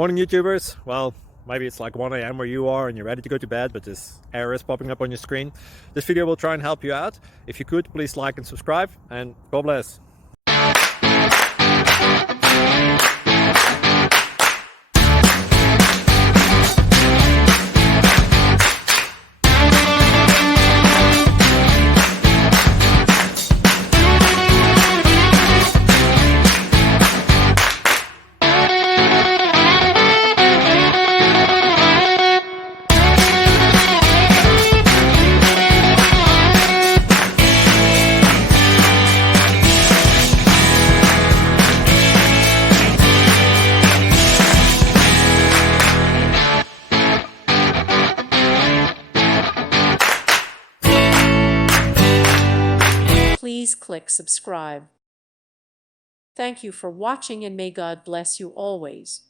Morning YouTubers. Well, maybe it's like 1 a.m. where you are and you're ready to go to bed, but this error is popping up on your screen. This video will try and help you out. If you could, please like and subscribe, and God bless. Please click subscribe. Thank you for watching and may God bless you always.